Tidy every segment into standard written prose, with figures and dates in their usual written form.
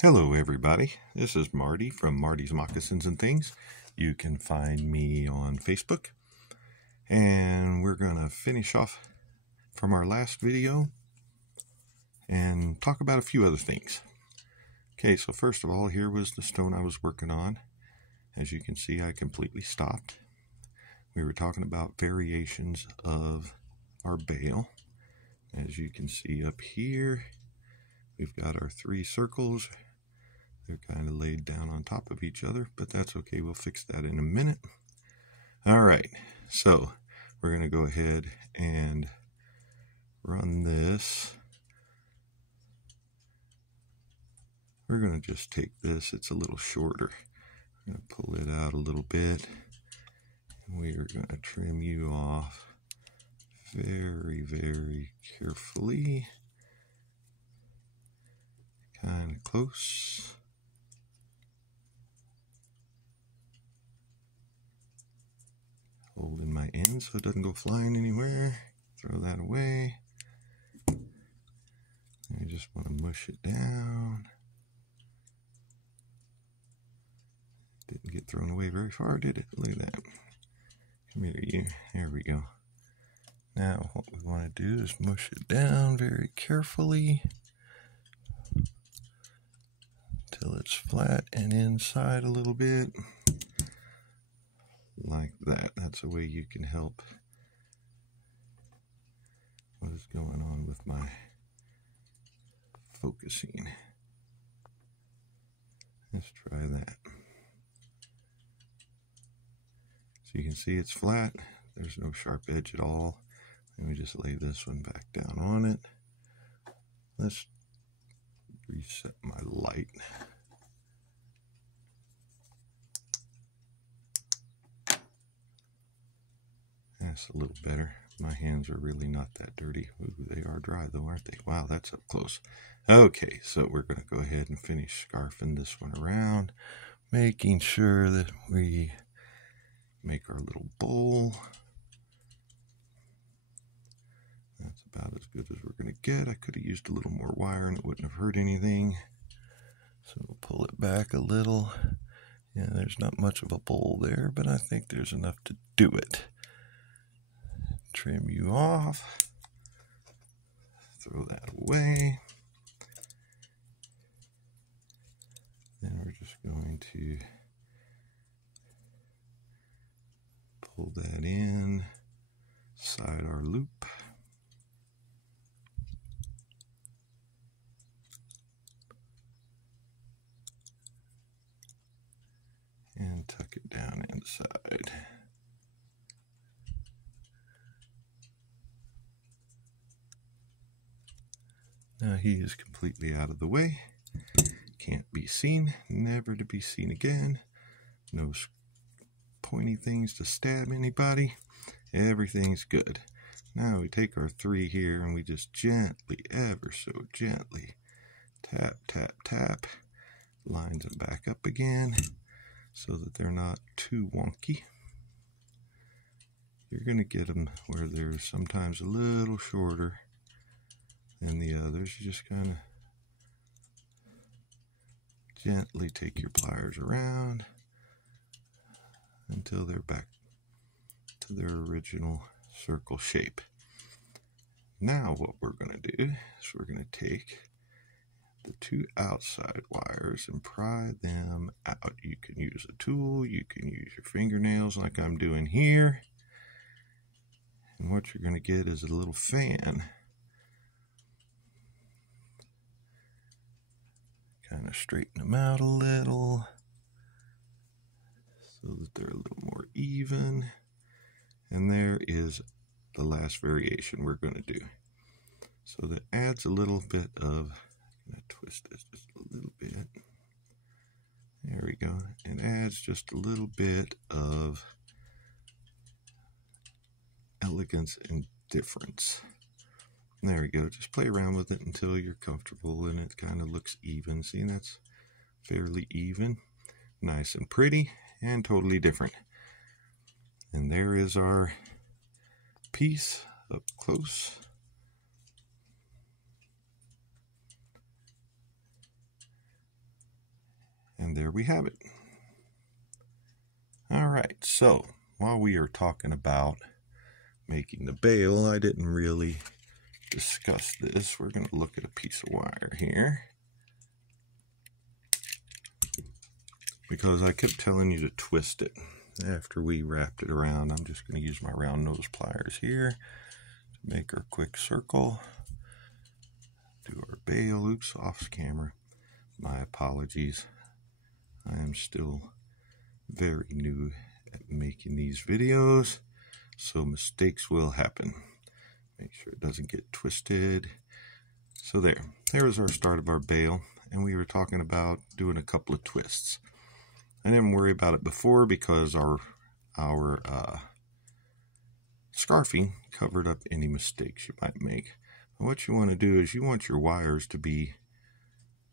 Hello everybody, this is Marty from Marty's Moccasins and Things. You can find me on Facebook, and we're going to finish off from our last video and talk about a few other things. Okay, so first of all, here was the stone I was working on. As you can see, I completely stopped. We were talking about variations of our bale. As you can see up here, we've got our three circles. They're kind of laid down on top of each other, but that's okay. We'll fix that in a minute. All right, so we're going to go ahead and run this. We're going to just take this. It's a little shorter. I'm going to pull it out a little bit. And we are going to trim you off very, very carefully. Kind of close. Holding my end so it doesn't go flying anywhere. Throw that away. I just want to mush it down. Didn't get thrown away very far, did it? Look at that. Come here, you. There we go. Now what we want to do is mush it down very carefully until it's flat and inside a little bit. Like that. That's a way you can help what is going on with my focusing. Let's try that. So you can see it's flat. There's no sharp edge at all. Let me just lay this one back down on it. Let's reset my light. That's a little better. My hands are really not that dirty. Ooh, they are dry though, aren't they? Wow, that's up close. Okay, so we're going to go ahead and finish scarfing this one around, making sure that we make our little bowl. That's about as good as we're going to get. I could have used a little more wire and it wouldn't have hurt anything. So we'll pull it back a little. Yeah, there's not much of a bowl there, but I think there's enough to do it. Trim you off. Throw that away. Then we're just going to pull that in, side our loop. And tuck it down inside. Now he is completely out of the way. Can't be seen, never to be seen again. No pointy things to stab anybody. Everything's good. Now we take our three here and we just gently, ever so gently, tap, tap, tap. Lines them back up again so that they're not too wonky. You're going to get them where they're sometimes a little shorter than the others. You just kind of gently take your pliers around until they're back to their original circle shape. Now what we're going to do is we're going to take the two outside wires and pry them out. You can use a tool, you can use your fingernails like I'm doing here. And what you're going to get is a little fan. Kind of straighten them out a little so that they're a little more even. And there is the last variation we're going to do. So that adds a little bit of, I'm going to twist this just a little bit. There we go. And adds just a little bit of elegance and difference. There we go. Just play around with it until you're comfortable and it kind of looks even. See, that's fairly even. Nice and pretty and totally different. And there is our piece up close. there we have it. All right, so while we are talking about making the bail, I didn't really discuss this. We're going to look at a piece of wire here, because I kept telling you to twist it after we wrapped it around. I'm just going to use my round nose pliers here to make our quick circle. Do our bail. Oops, off camera. My apologies. I am still very new at making these videos, so mistakes will happen. Make sure it doesn't get twisted. So there's our start of our bail, and we were talking about doing a couple of twists. I didn't worry about it before because our scarfing covered up any mistakes you might make. But what you want to do is you want your wires to be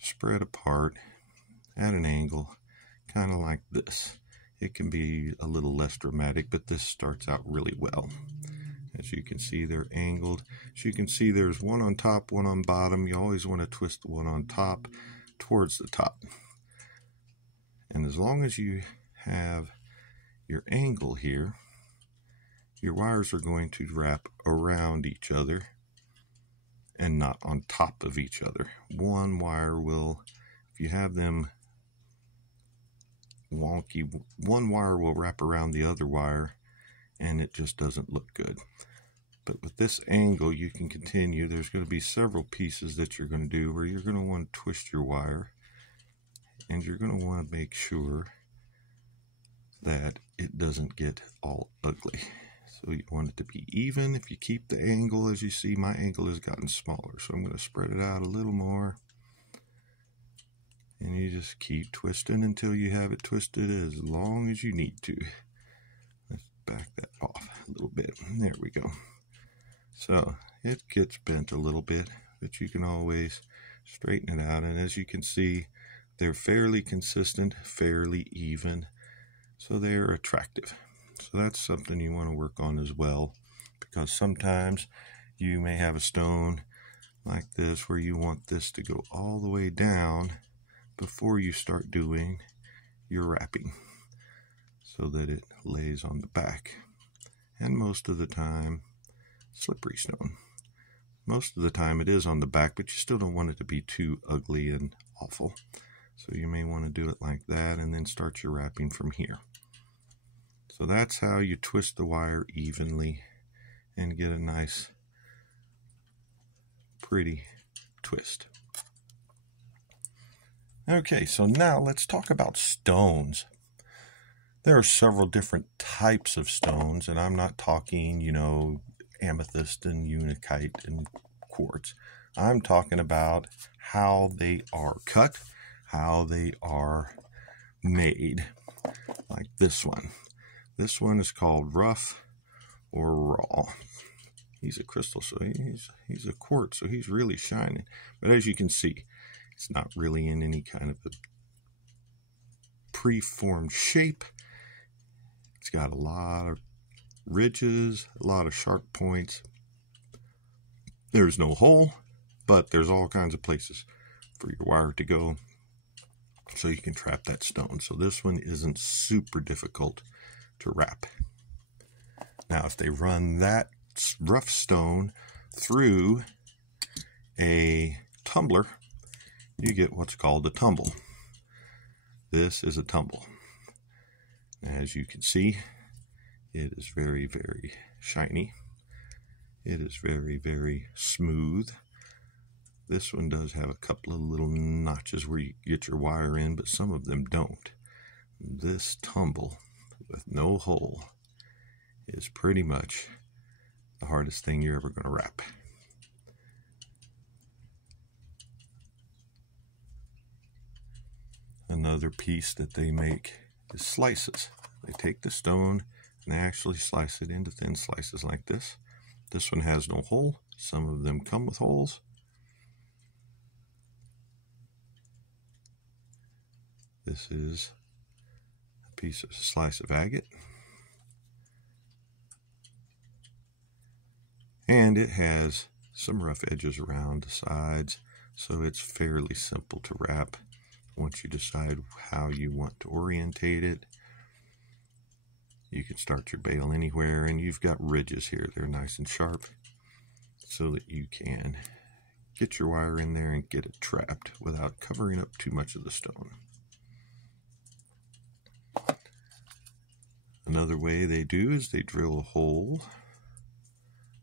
spread apart at an angle, kind of like this. It can be a little less dramatic, but this starts out really well. As you can see, they're angled. As you can see, there's one on top, one on bottom. You always want to twist the one on top towards the top. And as long as you have your angle here, your wires are going to wrap around each other and not on top of each other. One wire will, if you have them wonky, one wire will wrap around the other wire and it just doesn't look good. But with this angle, you can continue. There's going to be several pieces that you're going to do where you're going to want to twist your wire, and you're going to want to make sure that it doesn't get all ugly. So you want it to be even. If you keep the angle, as you see, my angle has gotten smaller, so I'm going to spread it out a little more. And you just keep twisting until you have it twisted as long as you need to. Let's back that off a little bit. There we go. So it gets bent a little bit, but you can always straighten it out. And as you can see, they're fairly consistent, fairly even, so they're attractive. So that's something you want to work on as well, because sometimes you may have a stone like this where you want this to go all the way down before you start doing your wrapping, so that it lays on the back. And most of the time, slippery stone, most of the time it is on the back, but you still don't want it to be too ugly and awful. So you may want to do it like that and then start your wrapping from here. So that's how you twist the wire evenly and get a nice, pretty twist. Okay, so now let's talk about stones. There are several different types of stones, and I'm not talking, amethyst and unakite and quartz. I'm talking about how they are cut, how they are made, like this one. This one is called rough or raw. He's a crystal, so he's a quartz, so he's really shining. But as you can see, it's not really in any kind of a preformed shape. It's got a lot of ridges, a lot of sharp points. There's no hole, but there's all kinds of places for your wire to go so you can trap that stone. So this one isn't super difficult to wrap. Now, if they run that rough stone through a tumbler, you get what's called a tumble. This is a tumble. As you can see, it is very, very shiny. It is very, very smooth. This one does have a couple of little notches where you get your wire in, but some of them don't. This tumble with no hole is pretty much the hardest thing you're ever going to wrap. Another piece that they make is slices. They take the stone and they actually slice it into thin slices like this. This one has no hole. Some of them come with holes. This is a piece of slice of agate. And it has some rough edges around the sides, so it's fairly simple to wrap. Once you decide how you want to orientate it, you can start your bale anywhere, and you've got ridges here. They're nice and sharp so that you can get your wire in there and get it trapped without covering up too much of the stone. Another way they do is they drill a hole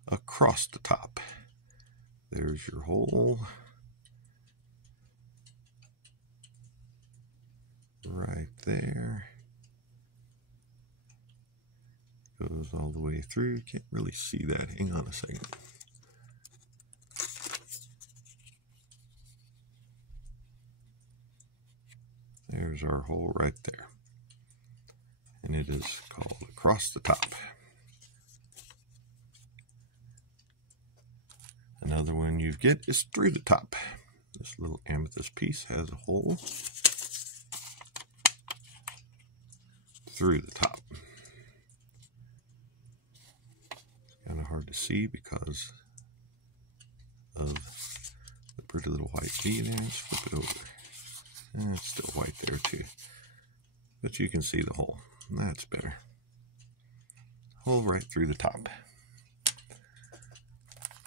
across the top. There's your hole right there. Goes all the way through. You can't really see that. Hang on a second. There's our hole right there. And it is called across the top. Another one you get is through the top. This little amethyst piece has a hole through the top. Kind of hard to see because of the pretty little white V there. Let's flip it over. And it's still white there too. But you can see the hole. That's better. Hole right through the top.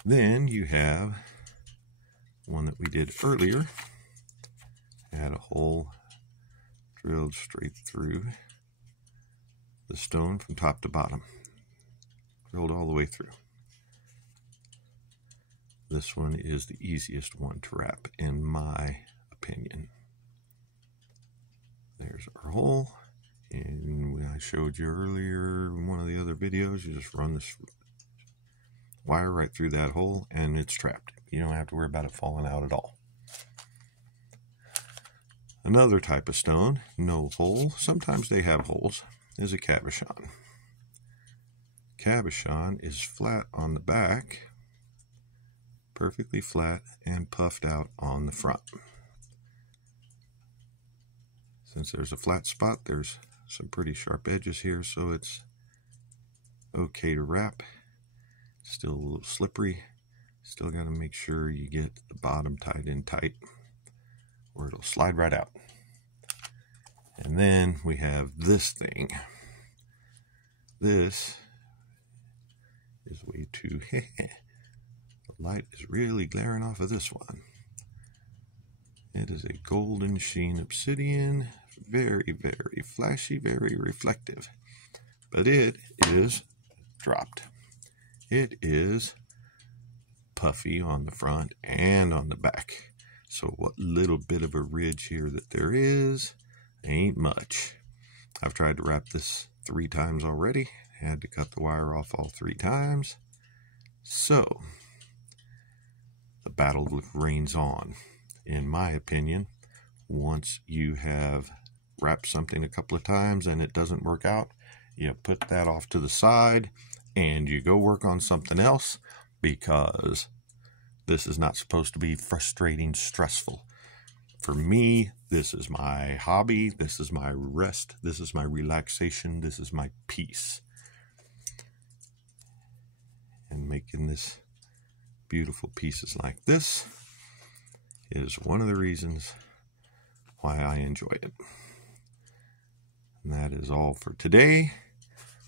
Then you have one that we did earlier. Had a hole drilled straight through the stone from top to bottom. Drilled all the way through. This one is the easiest one to wrap, in my opinion. There's our hole. And I showed you earlier in one of the other videos, you just run this wire right through that hole and it's trapped. You don't have to worry about it falling out at all. Another type of stone, no hole, sometimes they have holes, is a cabochon. Cabochon is flat on the back, perfectly flat, and puffed out on the front. Since there's a flat spot, there's some pretty sharp edges here, so it's okay to wrap. Still a little slippery. Still got to make sure you get the bottom tied in tight, or it'll slide right out. And then we have this thing. This is way too... the light is really glaring off of this one. It is a golden sheen obsidian. Very, very flashy, very reflective. But it is dropped. It is puffy on the front and on the back. So what little bit of a ridge here that there is ain't much. I've tried to wrap this 3 times already. Had to cut the wire off all 3 times. So the battle reigns on. In my opinion, once you have wrapped something a couple of times and it doesn't work out, you put that off to the side and you go work on something else, because this is not supposed to be frustrating, stressful. For me, this is my hobby, this is my rest, this is my relaxation, this is my peace. And making this beautiful pieces like this is one of the reasons why I enjoy it. And that is all for today.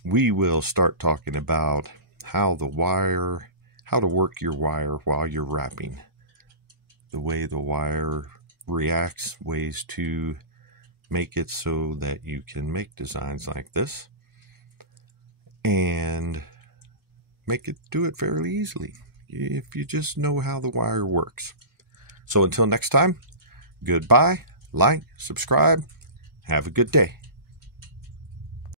We will start talking about how to work your wire while you're wrapping. The way the wire reacts, ways to make it so that you can make designs like this. And do it fairly easily if you just know how the wire works. So until next time, goodbye, like, subscribe, have a good day.